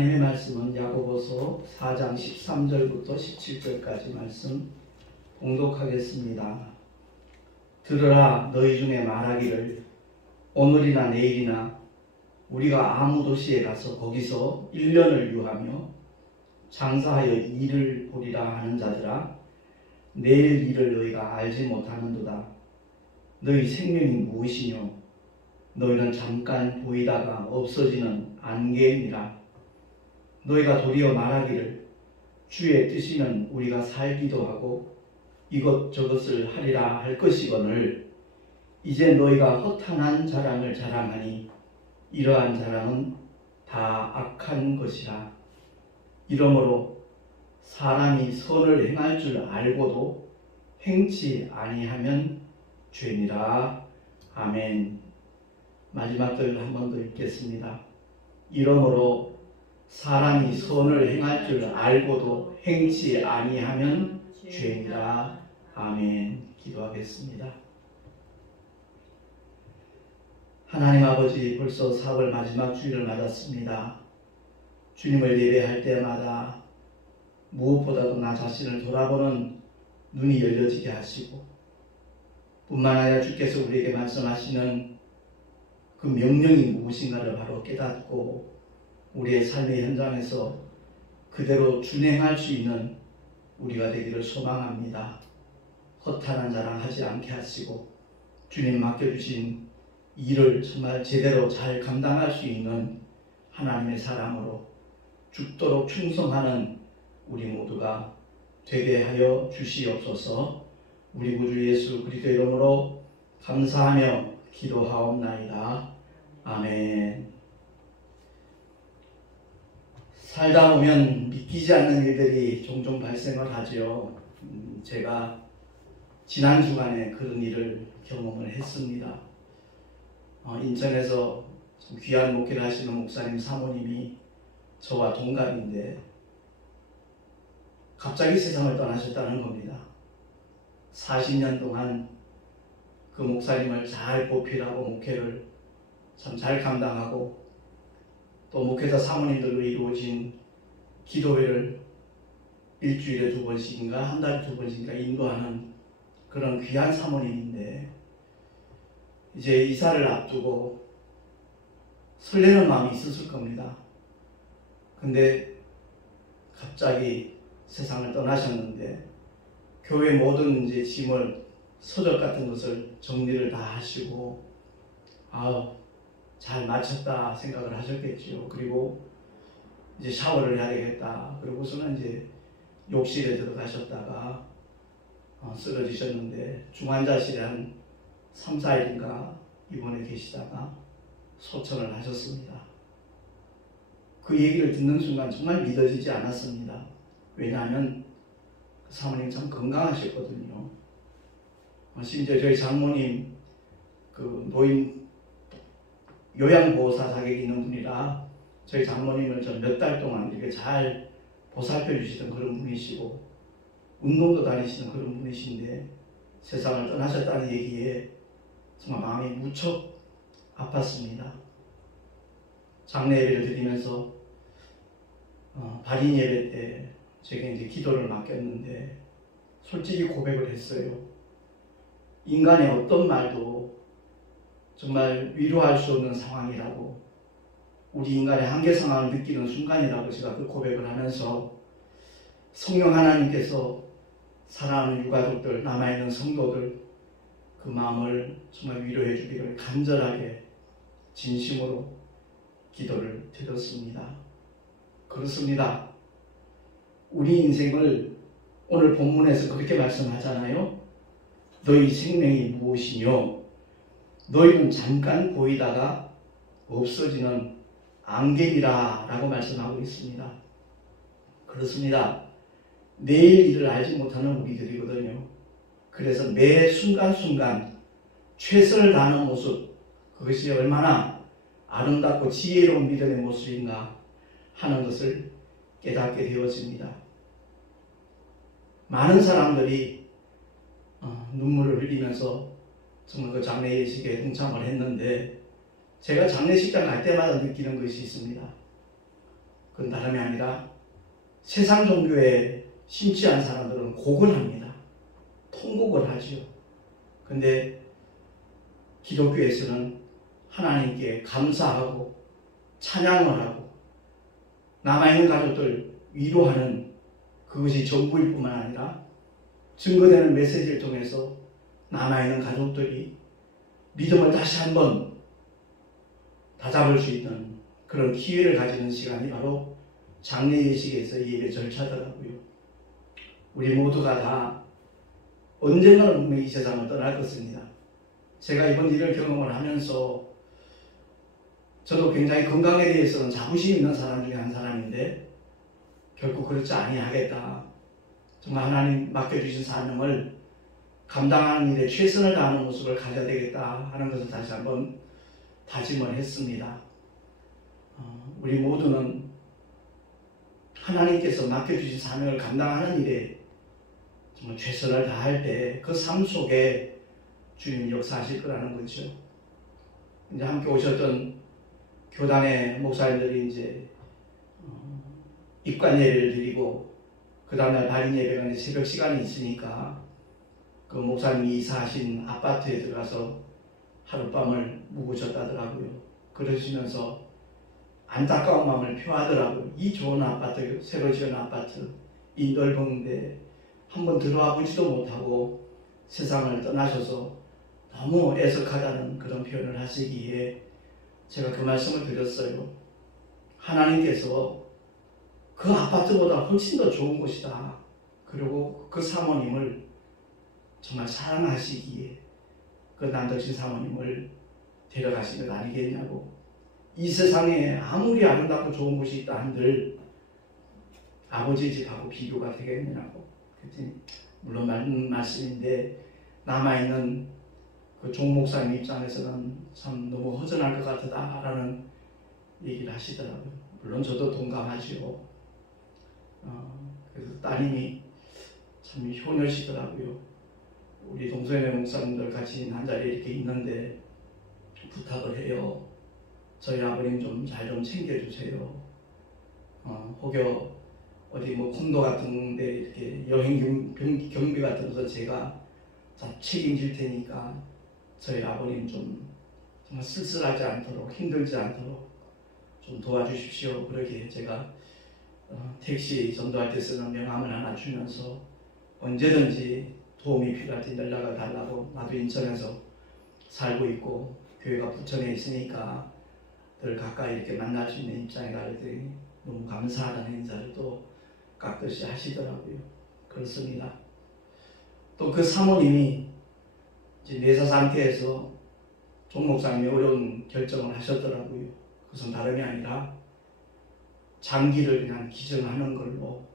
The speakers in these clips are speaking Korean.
하나님의 말씀은 야고보서 4장 13절부터 17절까지 말씀 봉독하겠습니다. 들으라, 너희 중에 말하기를 오늘이나 내일이나 우리가 아무 도시에 가서 거기서 1년을 유하며 장사하여 일을 보리라 하는 자들아, 내일 일을 너희가 알지 못하는도다. 너희 생명이 무엇이뇨? 너희는 잠깐 보이다가 없어지는 안개니라. 너희가 도리어 말하기를 주의 뜻이면 우리가 살기도 하고 이것저것을 하리라 할 것이거늘 이제 너희가 허탄한 자랑을 자랑하니 이러한 자랑은 다 악한 것이라. 이러므로 사람이 선을 행할 줄 알고도 행치 아니하면 죄니라. 아멘. 마지막 절 한 번 더 읽겠습니다. 이러므로 사람이 선을 행할 줄 알고도 행치 아니하면 죄니라. 아멘. 기도하겠습니다. 하나님 아버지, 벌써 4월 마지막 주일을 맞았습니다. 주님을 예배할 때마다 무엇보다도 나 자신을 돌아보는 눈이 열려지게 하시고, 뿐만 아니라 주께서 우리에게 말씀하시는 그 명령이 무엇인가를 바로 깨닫고 우리의 삶의 현장에서 그대로 준행할 수 있는 우리가 되기를 소망합니다. 허탄한 자랑 하지 않게 하시고 주님 맡겨주신 일을 정말 제대로 잘 감당할 수 있는 하나님의 사람으로 죽도록 충성하는 우리 모두가 되게 하여 주시옵소서. 우리 구주 예수 그리스도의 이름으로 감사하며 기도하옵나이다. 아멘. 살다 보면 믿기지 않는 일들이 종종 발생을 하죠. 제가 지난 주간에 그런 일을 경험을 했습니다. 인천에서 귀한 목회를 하시는 목사님 사모님이 저와 동갑인데 갑자기 세상을 떠나셨다는 겁니다. 40년 동안 그 목사님을 잘 보필하고 목회를 참 잘 감당하고 또 목회자 사모님들로 이루어진 기도회를 일주일에 2번씩인가 한 달에 2번씩인가 인도하는 그런 귀한 사모님인데 이제 이사를 앞두고 설레는 마음이 있었을 겁니다. 근데 갑자기 세상을 떠나셨는데 교회 모든 이제 짐을 서적 같은 것을 정리를 다 하시고 잘 마쳤다 생각을 하셨겠죠. 그리고 이제 샤워를 해야 되겠다. 그리고서는 이제 욕실에 들어가셨다가 쓰러지셨는데 중환자실에 한 3, 4일인가 입원해 계시다가 소천을 하셨습니다. 그 얘기를 듣는 순간 정말 믿어지지 않았습니다. 왜냐하면 그 사모님 참 건강하셨거든요. 심지어 저희 장모님 그 노인 요양보호사 자격이 있는 분이라 저희 장모님을 좀 몇 달 동안 이렇게 잘 보살펴 주시던 그런 분이시고 운동도 다니시는 그런 분이신데 세상을 떠나셨다는 얘기에 정말 마음이 무척 아팠습니다. 장례 예배를 드리면서 발인 예배 때 제게 이제 기도를 맡겼는데 솔직히 고백을 했어요. 인간의 어떤 말도 정말 위로할 수 없는 상황이라고, 우리 인간의 한계 상황을 느끼는 순간이라고 제가 그 고백을 하면서 성령 하나님께서 사랑하는 유가족들, 남아있는 성도들 그 마음을 정말 위로해 주기를 간절하게 진심으로 기도를 드렸습니다. 그렇습니다. 우리 인생을 오늘 본문에서 그렇게 말씀하잖아요. 너희 생명이 무엇이뇨? 너희는 잠깐 보이다가 없어지는 안개이라 라고 말씀하고 있습니다. 그렇습니다. 내일 일을 알지 못하는 우리들이거든요. 그래서 매 순간순간 최선을 다하는 모습, 그것이 얼마나 아름답고 지혜로운 믿음의 모습인가 하는 것을 깨닫게 되었습니다. 많은 사람들이 눈물을 흘리면서 정말 그 장례식에 동참을 했는데 제가 장례식장 갈 때마다 느끼는 것이 있습니다. 그건 다름이 아니라 세상 종교에 심취한 사람들은 곡을 합니다. 통곡을 하지요. 근데 기독교에서는 하나님께 감사하고 찬양을 하고 남아있는 가족들 위로하는 그것이 전부일 뿐만 아니라 증거되는 메시지를 통해서 남아있는 가족들이 믿음을 다시 한번 다잡을 수 있는 그런 기회를 가지는 시간이 바로 장례 예식에서 예배 절차더라고요. 우리 모두가 다 언젠가는 분명히 이 세상을 떠날 것입니다. 제가 이번 일을 경험을 하면서 저도 굉장히 건강에 대해서는 자부심 있는 사람 중에 한 사람인데 결국 그렇지 아니하겠다. 정말 하나님 맡겨주신 사명을 감당하는 일에 최선을 다하는 모습을 가져야 되겠다 하는 것을 다시 한번 다짐을 했습니다. 우리 모두는 하나님께서 맡겨주신 사명을 감당하는 일에 정말 최선을 다할 때 그 삶 속에 주님이 역사하실 거라는 거죠. 이제 함께 오셨던 교단의 목사님들이 이제 입관 예배를 드리고 그 다음날 발인 예배가 이제 새벽 시간이 있으니까 그 목사님이 이사하신 아파트에 들어가서 하룻밤을 묵으셨다더라고요. 그러시면서 안타까운 마음을 표하더라고요. 이 좋은 아파트, 새로 지은 아파트, 이 넓은데 한번 들어와 보지도 못하고 세상을 떠나셔서 너무 애석하다는 그런 표현을 하시기에 제가 그 말씀을 드렸어요. 하나님께서 그 아파트보다 훨씬 더 좋은 곳이다. 그리고 그 사모님을 정말 사랑하시기에 그 남덕신 사모님을 데려가신 것 아니겠냐고. 이 세상에 아무리 아름답고 좋은 곳이 있다 한들 아버지 집하고 비교가 되겠느냐고. 그랬더니 물론 맞는 말씀인데 남아있는 그 종 목사님 입장에서는 참 너무 허전할 것 같다라는 얘기를 하시더라고요. 물론 저도 동감하지요. 그래서 따님이 참 효녀시더라고요. 우리 동서연의 목사님들 같이 한 자리에 이렇게 있는데 부탁을 해요. 저희 아버님 좀 잘 좀 챙겨주세요. 혹여 어디 뭐 콘도 같은데 이렇게 여행 경비 같은 것을 제가 다 책임질 테니까 저희 아버님 좀 정말 쓸쓸하지 않도록 힘들지 않도록 좀 도와주십시오. 그러기에 제가 택시 전도할 때 쓰는 명함을 하나 주면서 언제든지 도움이 필요할 때 연락을 달라고, 나도 인천에서 살고 있고 교회가 부천에 있으니까 늘 가까이 이렇게 만날 수 있는 입장이라 그랬더니 너무 감사하다는 인사를 또 가끔씩 하시더라고요. 그렇습니다. 또 그 사모님이 이제 내사 상태에서 종 목사님이 어려운 결정을 하셨더라고요. 그것은 다름이 아니라 장기를 그냥 기증하는 걸로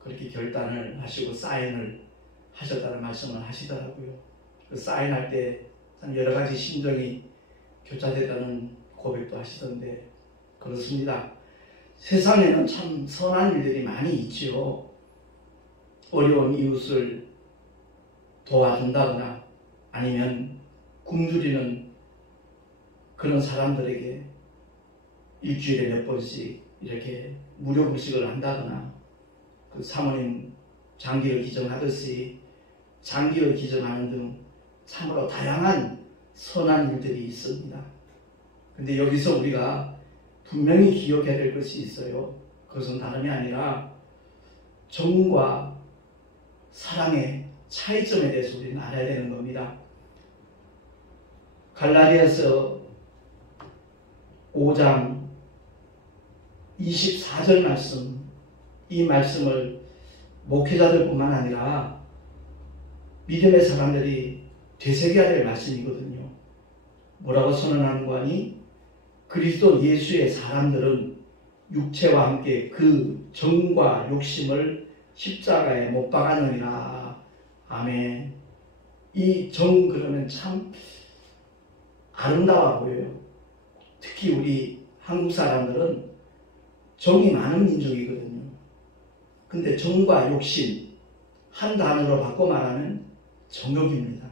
그렇게 결단을 하시고 사인을 하셨다는 말씀을 하시더라고요. 그 사인할 때 참 여러 가지 심정이 교차됐다는 고백도 하시던데 그렇습니다. 세상에는 참 선한 일들이 많이 있지요. 어려운 이웃을 도와준다거나 아니면 굶주리는 그런 사람들에게 일주일에 몇 번씩 이렇게 무료 급식을 한다거나 그 사모님 장기를 기증하듯이 장기를 기증하는 등 참으로 다양한 선한 일들이 있습니다. 근데 여기서 우리가 분명히 기억해야 될 것이 있어요. 그것은 다름이 아니라 정과 사랑의 차이점에 대해서 우리는 알아야 되는 겁니다. 갈라디아서 5장 24절 말씀, 이 말씀을 목회자들뿐만 아니라 믿음의 사람들이 되새겨야 될 말씀이거든요. 뭐라고 선언하는 거 아니? 그리스도 예수의 사람들은 육체와 함께 그 정과 욕심을 십자가에 못 박았느니라. 아멘. 이 정 그러면 참 아름다워 보여요. 특히 우리 한국 사람들은 정이 많은 민족이거든요. 근데 정과 욕심 한 단어로 바꿔 말하면 정욕입니다.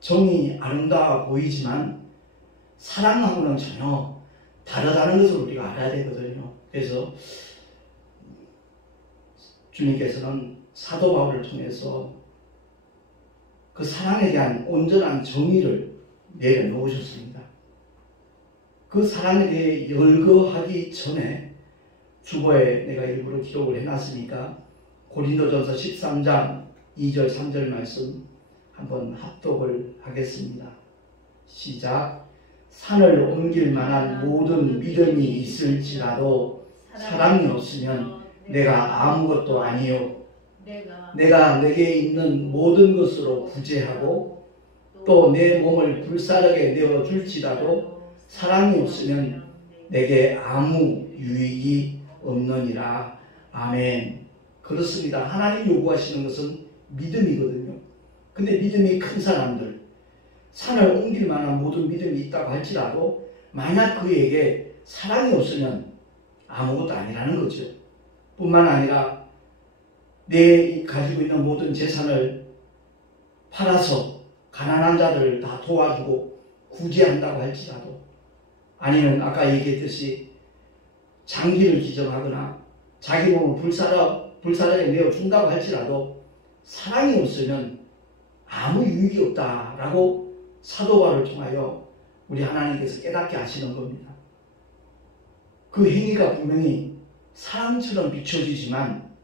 정이 아름다워 보이지만 사랑하고는 전혀 다르다는 것을 우리가 알아야 되거든요. 그래서 주님께서는 사도 바울을 통해서 그 사랑에 대한 온전한 정의를 내려놓으셨습니다. 그 사랑에 대해 열거하기 전에 주보에 내가 일부러 기록을 해놨으니까 고린도전서 13장 2절 3절 말씀 한번 합독을 하겠습니다. 시작. 산을 옮길 만한 모든 믿음이 있을지라도 사랑이 없으면 내가 아무것도 아니요 내가 내게 있는 모든 것으로 구제하고 또 내 몸을 불사르게 내어줄지라도 사랑이 없으면 내게 아무 유익이 없느니라. 아멘. 그렇습니다. 하나님 요구하시는 것은 믿음이거든요. 근데 믿음이 큰 사람들, 산을 옮길 만한 모든 믿음이 있다고 할지라도 만약 그에게 사랑이 없으면 아무것도 아니라는 거죠. 뿐만 아니라 내 가지고 있는 모든 재산을 팔아서 가난한 자들을 다 도와주고 구제한다고 할지라도, 아니면 아까 얘기했듯이 장기를 기증하거나 자기 몸을 불사르게 내어준다고 할지라도 사랑이 없으면 아무 유익이 없다라고 사도 바울을 통하여 우리 하나님께서 깨닫게 하시는 겁니다. 그 행위가 분명히 사랑처럼 비춰지지만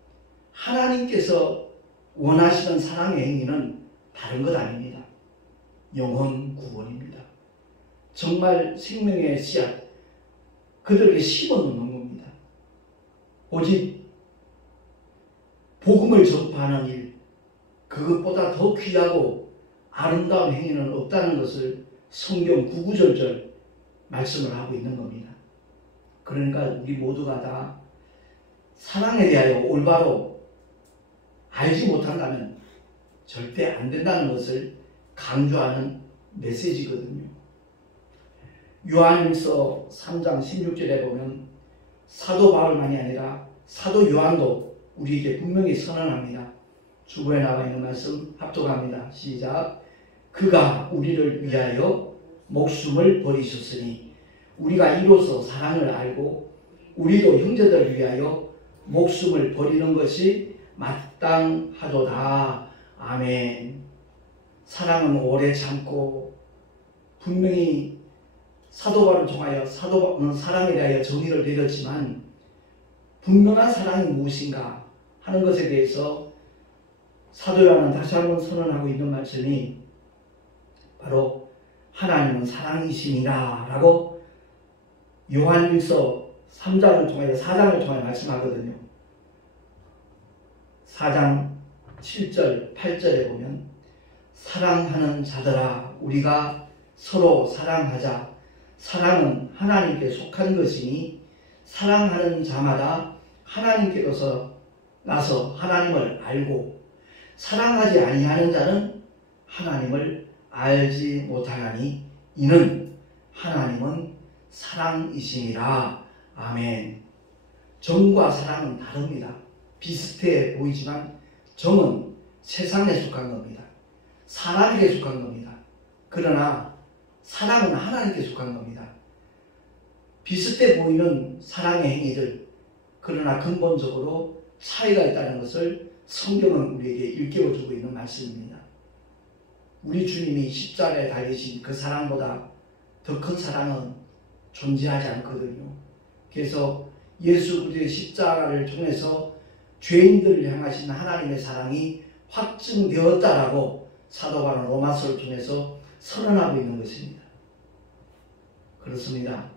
하나님께서 원하시는 사랑의 행위는 다른 것 아닙니다. 영혼 구원입니다. 정말 생명의 씨앗, 그들에게 심어놓는 겁니다. 오직 복음을 전파하는 일, 그것보다 더 귀하고 아름다운 행위는 없다는 것을 성경 구구절절 말씀을 하고 있는 겁니다. 그러니까 우리 모두가 다 사랑에 대하여 올바로 알지 못한다면 절대 안 된다는 것을 강조하는 메시지거든요. 요한일서 3장 16절에 보면 사도 바울만이 아니라 사도 요한도 우리에게 분명히 선언합니다. 주보에 나와 있는 말씀 합독합니다. 시작. 그가 우리를 위하여 목숨을 버리셨으니 우리가 이로써 사랑을 알고 우리도 형제들을 위하여 목숨을 버리는 것이 마땅하도다. 아멘. 사랑은 오래 참고 분명히 사도 바울을 통하여 사랑에 대하여 정의를 내렸지만 분명한 사랑이 무엇인가 하는 것에 대해서 사도 요한은 다시 한번 선언하고 있는 말씀이 바로 하나님은 사랑이심이라 라고 요한일서 3장을 통하여 4장을 통하여 말씀하거든요. 4장 7절 8절에 보면 사랑하는 자들아 우리가 서로 사랑하자. 사랑은 하나님께 속한 것이니 사랑하는 자마다 하나님께로서 나서 하나님을 알고 사랑하지 아니하는 자는 하나님을 알지 못하나니 이는 하나님은 사랑이시니라. 아멘. 정과 사랑은 다릅니다. 비슷해 보이지만 정은 세상에 속한 겁니다. 사람에게 속한 겁니다. 그러나 사랑은 하나님께 속한 겁니다. 비슷해 보이는 사랑의 행위들, 그러나 근본적으로 차이가 있다는 것을 성경은 우리에게 일깨워주고 있는 말씀입니다. 우리 주님이 십자가에 달리신 그 사랑보다 더 큰 사랑은 존재하지 않거든요. 그래서 예수 그리스도의 십자가를 통해서 죄인들을 향하신 하나님의 사랑이 확증되었다라고 사도 바울은 로마서를 통해서 선언하고 있는 것입니다. 그렇습니다.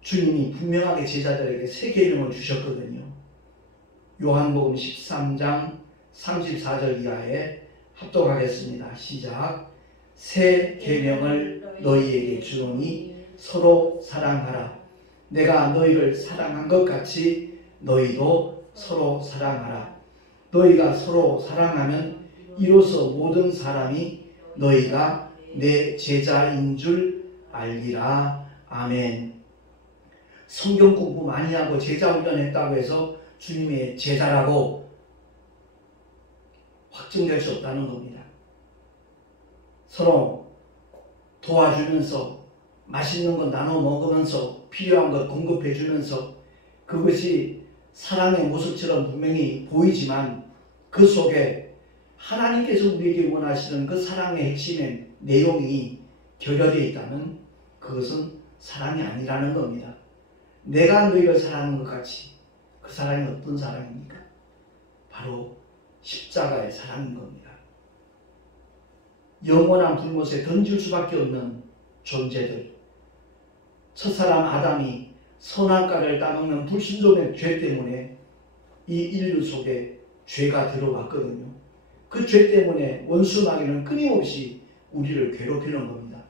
주님이 분명하게 제자들에게 세 계명을 주셨거든요. 요한복음 13장 34절 이하에 합독하겠습니다. 시작. 새 계명을 너희에게 주노니 서로 사랑하라. 내가 너희를 사랑한 것 같이 너희도 서로 사랑하라. 너희가 서로 사랑하면 이로써 모든 사람이 너희가 내 제자인 줄 알리라. 아멘. 성경 공부 많이 하고 제자 훈련했다고 해서 주님의 제자라고 확증될 수 없다는 겁니다. 서로 도와주면서 맛있는 거 나눠 먹으면서 필요한 것 공급해 주면서 그것이 사랑의 모습처럼 분명히 보이지만 그 속에 하나님께서 우리에게 원하시는 그 사랑의 핵심의 내용이 결여되어 있다면 그것은 사랑이 아니라는 겁니다. 내가 너희를 사랑하는 것 같이 그 사랑이 어떤 사랑입니까? 바로 십자가의 사랑인 겁니다. 영원한 불못에 던질 수밖에 없는 존재들, 첫사람 아담이 선악과를 따먹는 불순종의 죄 때문에 이 인류 속에 죄가 들어왔거든요. 그 죄 때문에 원수 마귀는 끊임없이 우리를 괴롭히는 겁니다.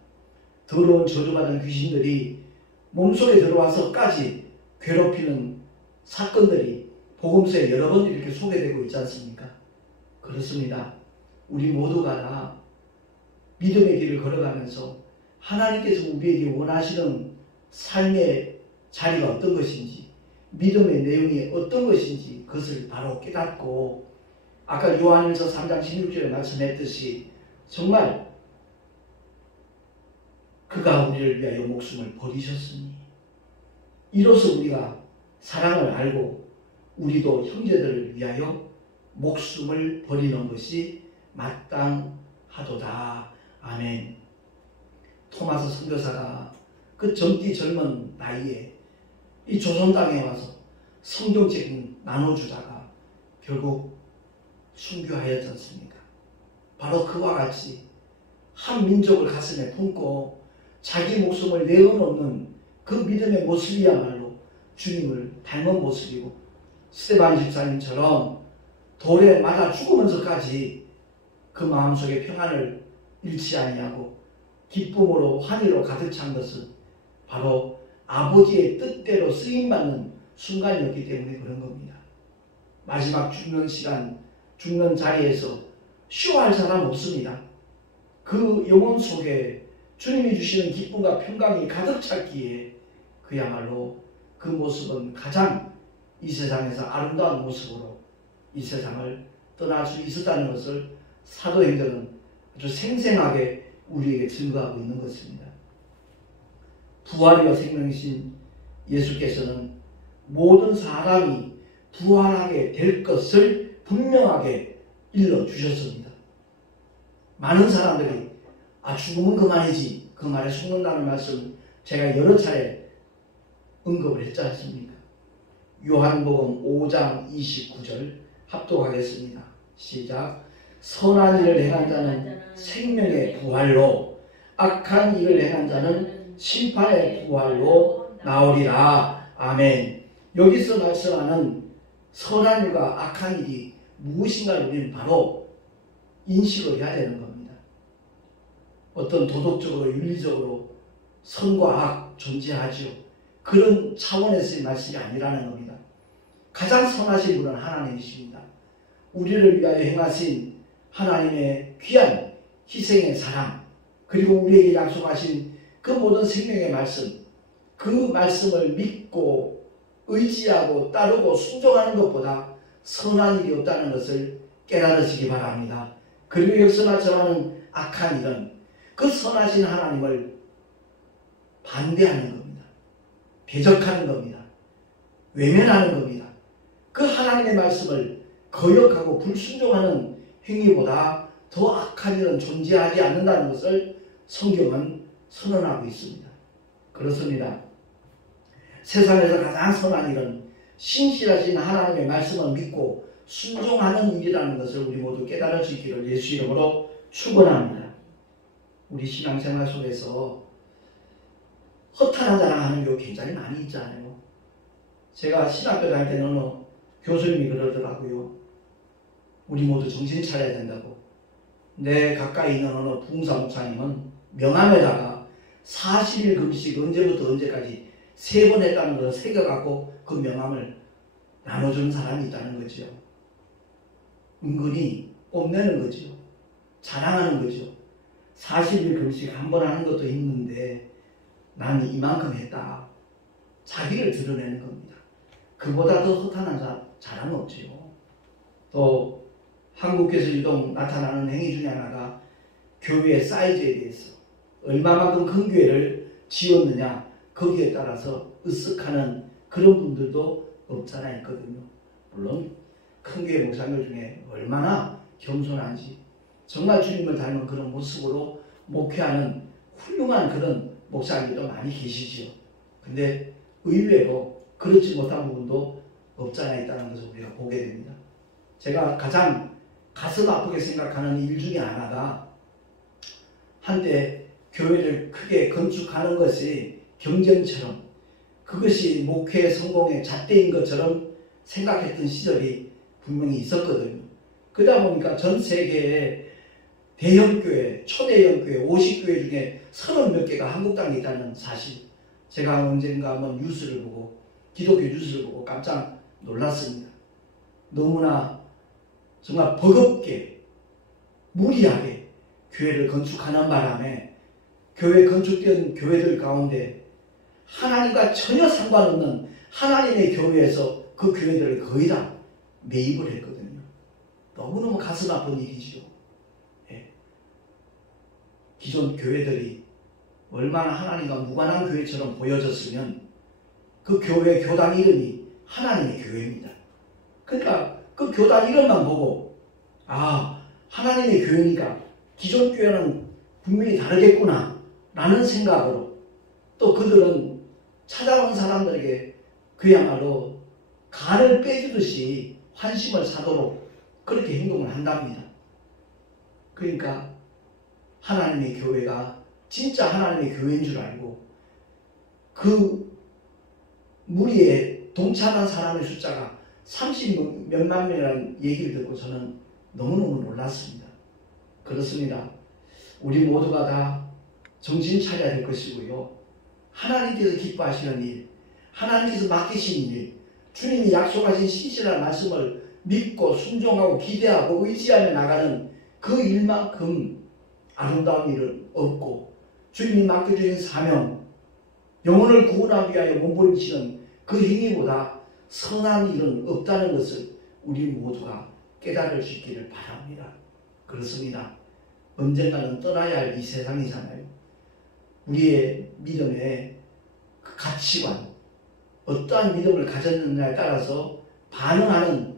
더러운 저주받은 귀신들이 몸속에 들어와서까지 괴롭히는 사건들이 복음서에 여러 번 이렇게 소개되고 있지 않습니까? 그렇습니다. 우리 모두가 다 믿음의 길을 걸어가면서 하나님께서 우리에게 원하시는 삶의 자리가 어떤 것인지, 믿음의 내용이 어떤 것인지 그것을 바로 깨닫고 아까 요한일서 3장 16절에 말씀했듯이 정말 그가 우리를 위하여 목숨을 버리셨으니 이로써 우리가 사랑을 알고 우리도 형제들을 위하여 목숨을 버리는 것이 마땅하도다. 아멘. 토마스 선교사가 그 젊디 젊은 나이에 이 조선 땅에 와서 성경책 나눠주다가 결국 순교하였지 않습니까? 바로 그와 같이 한 민족을 가슴에 품고 자기 목숨을 내어놓는 그 믿음의 모습이야말로 주님을 닮은 모습이고, 스데반 집사님처럼 돌에 맞아 죽으면서까지 그 마음속에 평안을 잃지 아니하고 기쁨으로 환희로 가득 찬 것은 바로 아버지의 뜻대로 쓰임받는 순간이었기 때문에 그런 겁니다. 마지막 죽는 시간, 죽는 자리에서 쉬워할 사람 없습니다. 그 영혼 속에 주님이 주시는 기쁨과 평강이 가득 찼기에 그야말로 그 모습은 가장 이 세상에서 아름다운 모습으로 이 세상을 떠날 수 있었다는 것을 사도행전은 아주 생생하게 우리에게 증거하고 있는 것입니다. 부활이와 생명이신 예수께서는 모든 사람이 부활하게 될 것을 분명하게 일러주셨습니다. 많은 사람들이 죽으면 그만이지, 그 말에 속는다는 말씀 제가 여러 차례 언급을 했지 않습니까? 요한복음 5장 29절 합독하겠습니다. 시작. 선한 일을 행한 자는 생명의 부활로, 악한 일을 행한 자는 심판의 부활로 나오리라. 아멘. 여기서 말씀하는 선한 일과 악한 일이 무엇인가를 우리는 바로 인식을 해야 되는 겁니다. 어떤 도덕적으로 윤리적으로 선과 악 존재하죠. 그런 차원에서의 말씀이 아니라는 겁니다. 가장 선하신 분은 하나님이십니다. 우리를 위하여 행하신 하나님의 귀한 희생의 사랑, 그리고 우리에게 약속하신 그 모든 생명의 말씀, 그 말씀을 믿고 의지하고 따르고 순종하는 것보다 선한 일이 없다는 것을 깨달으시기 바랍니다. 그리고 역사나 저하는 악한 일은 그 선하신 하나님을 반대하는 겁니다. 배적하는 겁니다. 외면하는 겁니다. 그 하나님의 말씀을 거역하고 불순종하는 행위보다 더 악한 일은 존재하지 않는다는 것을 성경은 선언하고 있습니다. 그렇습니다. 세상에서 가장 선한 일은 신실하신 하나님의 말씀을 믿고 순종하는 일이라는 것을 우리 모두 깨달을 수 있기를 예수 이름으로 축원합니다. 우리 신앙생활 속에서 허탄한 자랑하는 경우 굉장히 많이 있잖아요. 제가 신학교 다닐 때는 어느 교수님이 그러더라고요. 우리 모두 정신 차려야 된다고. 내 가까이 있는 어느 부흥사 목사님은 명함에다가 40일 금식 언제부터 언제까지 3번 했다는 것을 새겨갖고 그 명함을 나눠주는 사람이 있다는 거죠. 은근히 뽐내는 거죠. 자랑하는 거죠. 40일 금식 한 번 하는 것도 힘든데 나는 이만큼 했다. 자기를 드러내는 겁니다. 그보다 더 허탄한 자랑은 없지요. 또 한국에서 유독 나타나는 행위 중에 하나가 교회의 사이즈에 대해서 얼마만큼 큰 교회를 지었느냐 거기에 따라서 으쓱하는 그런 분들도 없잖아 있거든요. 물론 큰 교회 목사님들 중에 얼마나 겸손한지 정말 주님을 닮은 그런 모습으로 목회하는 훌륭한 그런 목사님도 많이 계시지요. 근데 의외로 그렇지 못한 부분도 없잖아 있다는 것을 우리가 보게 됩니다. 제가 가장 가슴 아프게 생각하는 일 중에 하나가 한때 교회를 크게 건축하는 것이 경쟁처럼 그것이 목회 성공의 잣대인 것처럼 생각했던 시절이 분명히 있었거든요. 그러다 보니까 전 세계에 대형교회, 초대형교회, 50교회 중에 30몇 개가 한국 땅에 있다는 사실, 제가 언젠가 한번 뉴스를 보고 기독교 뉴스를 보고 깜짝 놀랐습니다. 너무나 정말 버겁게 무리하게 교회를 건축하는 바람에 교회 건축된 교회들 가운데 하나님과 전혀 상관없는 하나님의 교회에서 그 교회들을 거의 다 매입을 했거든요. 너무너무 가슴 아픈 일이죠. 예. 기존 교회들이 얼마나 하나님과 무관한 교회처럼 보여졌으면 그 교회 교단 이름이 하나님의 교회입니다. 그러니까 그 교단 이름만 보고 하나님의 교회니까 기존 교회는 분명히 다르겠구나 라는 생각으로 또 그들은 찾아온 사람들에게 그야말로 간을 빼주듯이 환심을 사도록 그렇게 행동을 한답니다. 그러니까 하나님의 교회가 진짜 하나님의 교회인 줄 알고 그 무리에 동참한 사람의 숫자가 30몇만 명이라는 얘기를 듣고 저는 너무너무 놀랐습니다. 그렇습니다. 우리 모두가 다 정신 차려야 될 것이고요. 하나님께서 기뻐하시는 일, 하나님께서 맡기신 일, 주님이 약속하신 신실한 말씀을 믿고 순종하고 기대하고 의지하며 나가는 그 일만큼 아름다운 일은 없고 주님이 맡겨주신 사명, 영혼을 구원하기 위하여 몸부림치는 그 행위보다 선한 일은 없다는 것을 우리 모두가 깨달을 수 있기를 바랍니다. 그렇습니다. 언젠가는 떠나야 할 이 세상이잖아요. 우리의 믿음의 그 가치관, 어떠한 믿음을 가졌느냐에 따라서 반응하는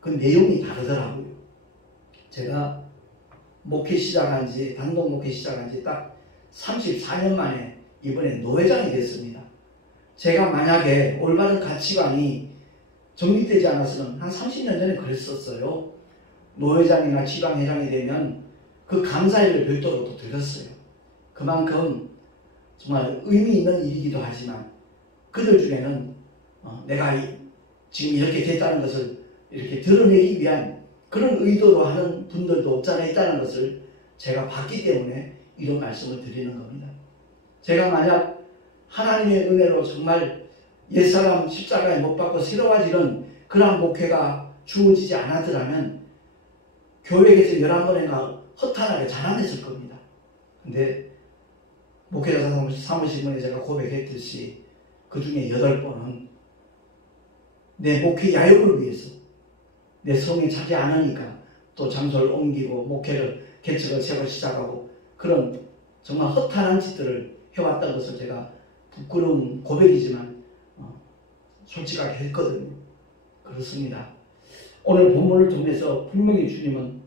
그 내용이 다르더라고요. 제가 목회 시작한 지, 단독 목회 시작한 지 딱 34년 만에 이번에 노회장이 됐습니다. 제가 만약에 올바른 가치관이 정립되지 않았으면 한 30년 전에 그랬었어요. 노회장이나 지방회장이 되면 그 감사일을 별도로 또 드렸어요. 그만큼 정말 의미 있는 일이기도 하지만 그들 중에는 내가 지금 이렇게 됐다는 것을 이렇게 드러내기 위한 그런 의도로 하는 분들도 없잖아 있다는 것을 제가 봤기 때문에 이런 말씀을 드리는 겁니다. 제가 만약 하나님의 은혜로 정말 옛사람 십자가에 못 박고 새로워지는 그러한 목회가 주어지지 않았더라면 교회에서 11번인가 허탄하게 자라냈을 겁니다. 근데 목회자 사무실문에 제가 고백했듯이 그 중에 8번은 내 목회 야욕을 위해서 내 성에 차지 않으니까 또 장소를 옮기고 목회를 개척을 새로 시작하고 그런 정말 허탄한 짓들을 해왔던 것을 제가 부끄러운 고백이지만 솔직하게 했거든요. 그렇습니다. 오늘 본문을 통해서 분명히 주님은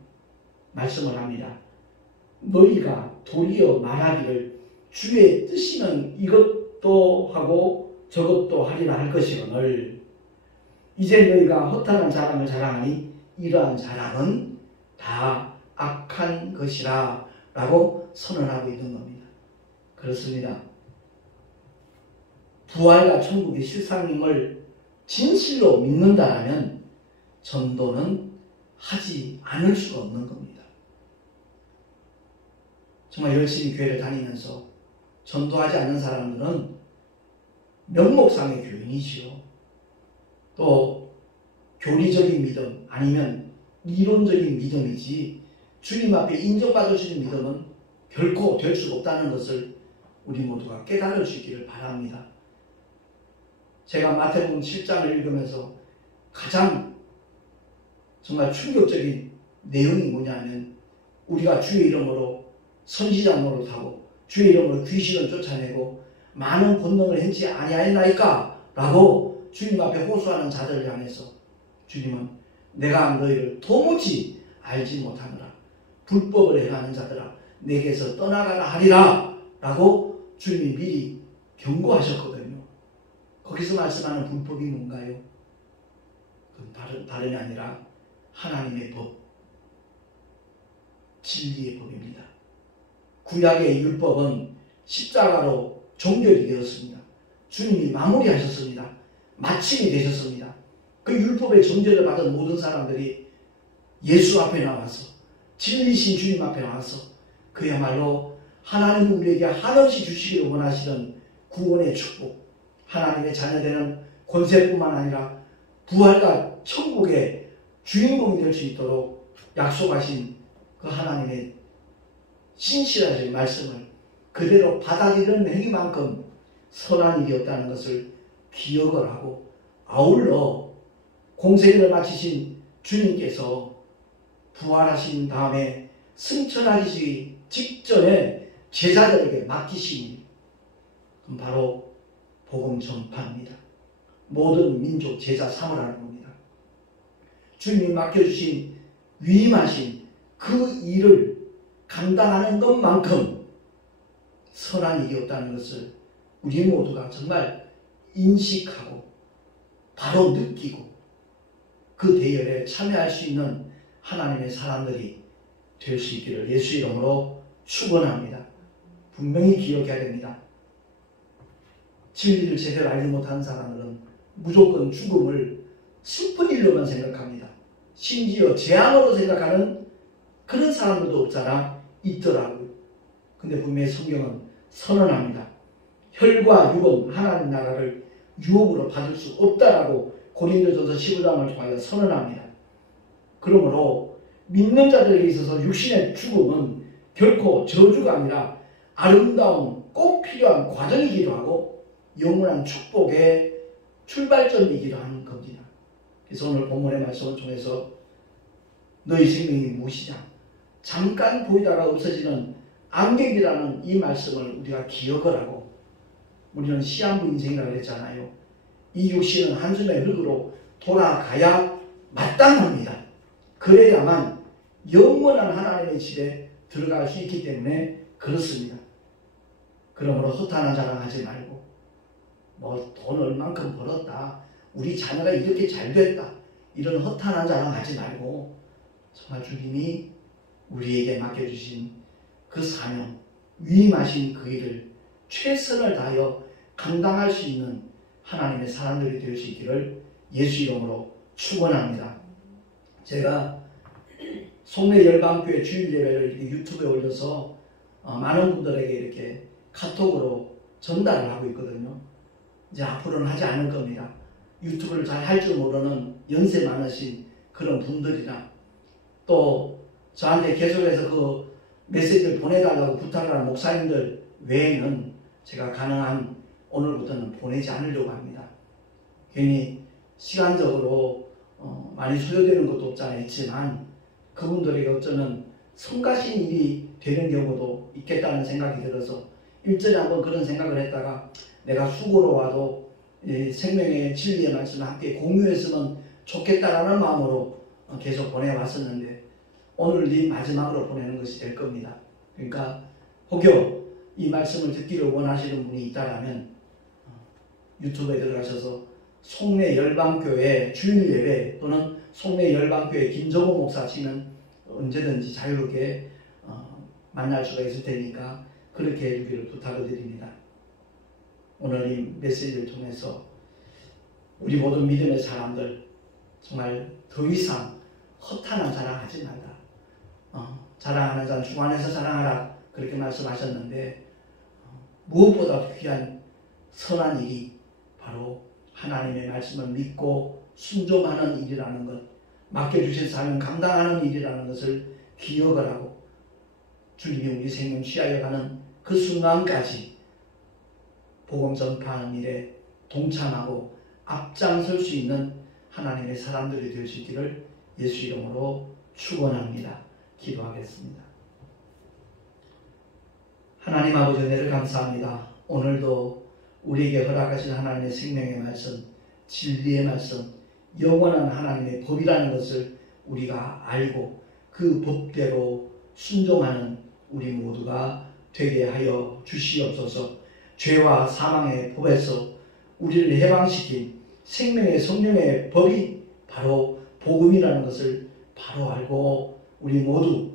말씀을 합니다. 너희가 도리어 말하기를 주의 뜻이면 이것도 하고 저것도 하리라 할 것이거늘 이제 너희가 허탄한 자랑을 자랑하니 이러한 자랑은 다 악한 것이라 라고 선언하고 있는 겁니다. 그렇습니다. 부활과 천국의 실상임을 진실로 믿는다라면 전도는 하지 않을 수가 없는 겁니다. 정말 열심히 교회를 다니면서 전도하지 않는 사람들은 명목상의 교인이지요. 또 교리적인 믿음 아니면 이론적인 믿음이지 주님 앞에 인정받을 수 있는 믿음은 결코 될 수가 없다는 것을 우리 모두가 깨달을 수 있기를 바랍니다. 제가 마태복음 7장을 읽으면서 가장 정말 충격적인 내용이 뭐냐면 우리가 주의 이름으로 선지자 노릇하고 주의 이름으로 귀신을 쫓아내고 많은 권능을 행치 아니하였나이까? 라고 주님 앞에 호소하는 자들을 향해서 주님은 내가 너희를 도무지 알지 못하느라 불법을 행하는 자들아 내게서 떠나가라 하리라 라고 주님이 미리 경고하셨거든요. 거기서 말씀하는 불법이 뭔가요? 그건 다름이 아니라 하나님의 법, 진리의 법입니다. 구약의 율법은 십자가로 종결이 되었습니다. 주님이 마무리하셨습니다. 마침이 되셨습니다. 그 율법의 정죄를 받은 모든 사람들이 예수 앞에 나와서 진리신 주님 앞에 나와서 그야말로 하나님 우리에게 한없이 주시기를 원하시는 구원의 축복, 하나님의 자녀되는 권세뿐만 아니라 부활과 천국의 주인공이 될 수 있도록 약속하신 그 하나님의 신실하신 말씀을 그대로 받아들이는 행위만큼 선한 일이었다는 것을 기억을 하고 아울러 공생애를 마치신 주님께서 부활하신 다음에 승천하시기 직전에 제자들에게 맡기신 일, 그럼 바로 복음 전파입니다. 모든 민족 제자 삼으라는 겁니다. 주님이 맡겨주신 위임하신 그 일을 감당하는 것만큼 선한 일이었다는 것을 우리 모두가 정말 인식하고 바로 느끼고 그 대열에 참여할 수 있는 하나님의 사람들이 될 수 있기를 예수 이름으로 축원합니다. 분명히 기억해야 됩니다. 진리를 제대로 알지 못하는 사람들은 무조건 죽음을 슬픈 일로만 생각합니다. 심지어 재앙으로 생각하는 그런 사람들도 없잖아 있더라고요. 근데 분명히 성경은 선언합니다. 혈과 육은 하나님 나라를 유업으로 받을 수 없다라고 고린도전서 15장을 통하여 선언합니다. 그러므로 믿는 자들에게 있어서 육신의 죽음은 결코 저주가 아니라 아름다운 꼭 필요한 과정이기도 하고 영원한 축복의 출발점이기도 하는 겁니다. 그래서 오늘 본문의 말씀을 통해서 너희 생명이 무엇이냐? 잠깐 보이다가 없어지는 안개이라는 이 말씀을 우리가 기억을 하고 우리는 시한부 인생이라고 했잖아요. 이 육신은 한숨의 흙으로 돌아가야 마땅합니다. 그래야만 영원한 하나님의 집에 들어갈 수 있기 때문에 그렇습니다. 그러므로 허탄한 자랑하지 말고 뭐 돈 얼만큼 벌었다, 우리 자녀가 이렇게 잘 됐다, 이런 허탄한 자랑하지 말고 정말 주님이 우리에게 맡겨주신 그 사명, 위임하신 그 일을 최선을 다하여 감당할 수 있는 하나님의 사람들이 될 수 있기를 예수 이름으로 축원합니다. 제가 송내 열방교회 주일 예배를 이렇게 유튜브에 올려서 많은 분들에게 이렇게 카톡으로 전달을 하고 있거든요. 이제 앞으로는 하지 않을 겁니다. 유튜브를 잘 할 줄 모르는 연세 많으신 그런 분들이나 또 저한테 계속해서 그 메시지를 보내달라고 부탁을 하는 목사님들 외에는 제가 가능한 오늘부터는 보내지 않으려고 합니다. 괜히 시간적으로 많이 소요되는 것도 없잖아 있지만 그분들에게 어쩌면 성가신 일이 되는 경우도 있겠다는 생각이 들어서 일전에 한번 그런 생각을 했다가 내가 수고로 와도 생명의 진리의 말씀을 함께 공유했으면 좋겠다라는 마음으로 계속 보내왔었는데 오늘 마지막으로 보내는 것이 될 겁니다. 그러니까 혹여 이 말씀을 듣기를 원하시는 분이 있다면 유튜브에 들어가셔서 송내 열방교회 주일 예배 또는 송내 열방교회 김정호 목사 치면 언제든지 자유롭게 만날 수가 있을 테니까 그렇게 해주기를 부탁을 드립니다. 오늘 이 메시지를 통해서 우리 모든 믿음의 사람들 정말 더 이상 허탄한 자랑하지 말라. 자랑하는 자는 주 안에서 자랑하라 그렇게 말씀하셨는데 무엇보다 귀한 선한 일이 바로 하나님의 말씀을 믿고 순종하는 일이라는 것, 맡겨주신 사명 감당하는 일이라는 것을 기억을 하고 주님이 우리 생명 취하여 가는 그 순간까지 복음 전파하는 일에 동참하고 앞장설 수 있는 하나님의 사람들이 될 수 있기를 예수 이름으로 축원합니다. 기도하겠습니다. 하나님 하나님 아버지 은혜를 감사합니다. 오늘도 우리에게 허락하신 하나님의 생명의 말씀, 진리의 말씀, 영원한 하나님의 법이라는 것을 우리가 알고 그 법대로 순종하는 우리 모두가 되게 하여 주시옵소서. 죄와 사망의 법에서 우리를 해방시킨 생명의 성령의 법이 바로 복음이라는 것을 바로 알고 우리 모두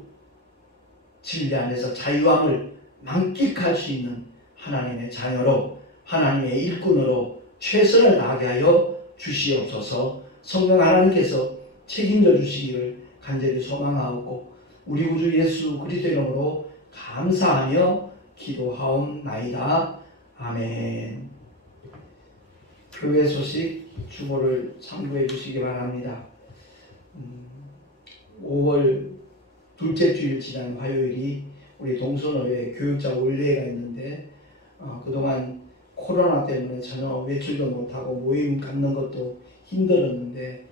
진리 안에서 자유함을 만끽할 수 있는 하나님의 자녀로, 하나님의 일꾼으로 최선을 다하게 하여 주시옵소서. 성령 하나님께서 책임져 주시기를 간절히 소망하고 우리 구주 예수 그리스도의 이름으로 감사하며 기도하옵나이다. 아멘. 교회 소식 주보를 참고해 주시기 바랍니다. 5월 둘째 주일 지난 화요일이 우리 동선호회 교육자 원례가 있는데 그동안 코로나 때문에 전혀 외출도 못하고 모임 갖는 것도 힘들었는데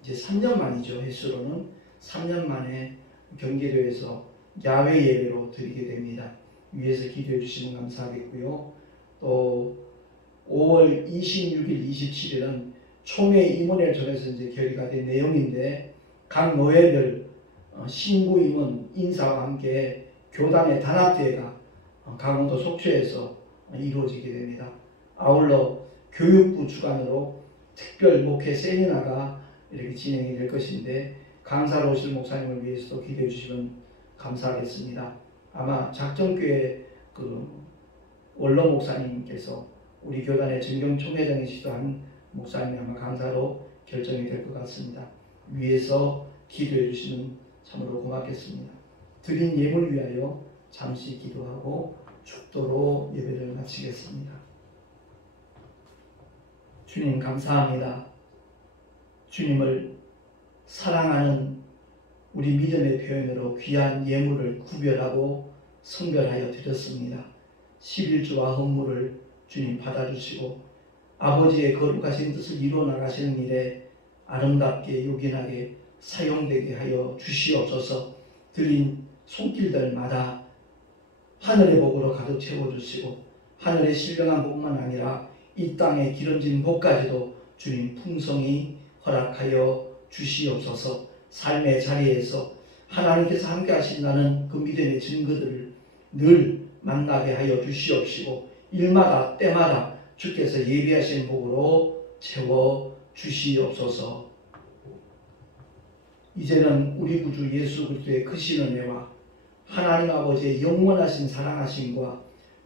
이제 3년 만이죠. 횟수로는 3년 만에 경기도에서 야외 예배로 드리게 됩니다. 위에서 기도해 주시면 감사하겠고요. 또 5월 26일, 27일은 총회 임원회를 통해서 이제 결의가 된 내용인데 각 노회별 신구 임원 인사와 함께 교단의 단합대회가 강원도 속초에서 이루어지게 됩니다. 아울러 교육부 주관으로 특별 목회 세미나가 이렇게 진행이 될 것인데 강사로 오실 목사님을 위해서도 기대해 주시면 감사하겠습니다. 아마 작정교회 원로 목사님께서 우리 교단의 전경총회장이시기도 한 목사님이 아마 강사로 결정이 될 것 같습니다. 위에서 기도해 주시면 참으로 고맙겠습니다. 드린 예물 위하여 잠시 기도하고 축도로 예배를 마치겠습니다. 주님 감사합니다. 주님을 사랑하는 우리 믿음의 표현으로 귀한 예물을 구별하고 성별하여 드렸습니다. 11조와 헌물을 주님 받아주시고 아버지의 거룩하신 뜻을 이루어 나가시는 일에 아름답게 요긴하게 사용되게 하여 주시옵소서. 드린 손길들마다 하늘의 복으로 가득 채워주시고 하늘의 신령한 복만 아니라 이 땅의 기름진 복까지도 주님 풍성히 허락하여 주시옵소서. 삶의 자리에서 하나님께서 함께 하신다는 그 믿음의 증거들을 늘 만나게 하여 주시옵시고 일마다 때마다 주께서 예비하신 복으로 채워 주시옵소서. 이제는 우리 구주 예수 그리스도의 크신 은혜와 하나님 아버지의 영원하신 사랑하심과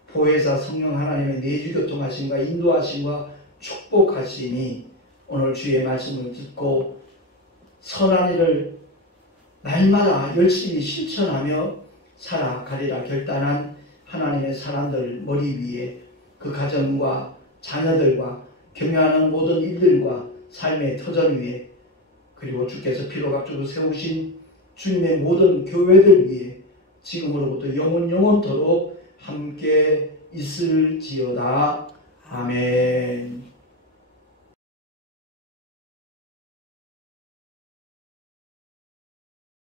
보혜사 성령 하나님의 내주교통하심과 인도하심과 축복하심이 오늘 주의 말씀을 듣고 선한 일을 날마다 열심히 실천하며 살아가리라 결단한 하나님의 사람들 머리 위에 그 가정과 자녀들과 경영하는 모든 일들과 삶의 터전 위에 그리고 주께서 피로 값주고 세우신 주님의 모든 교회들 위에 지금으로부터 영원토록 함께 있을지어다. 아멘.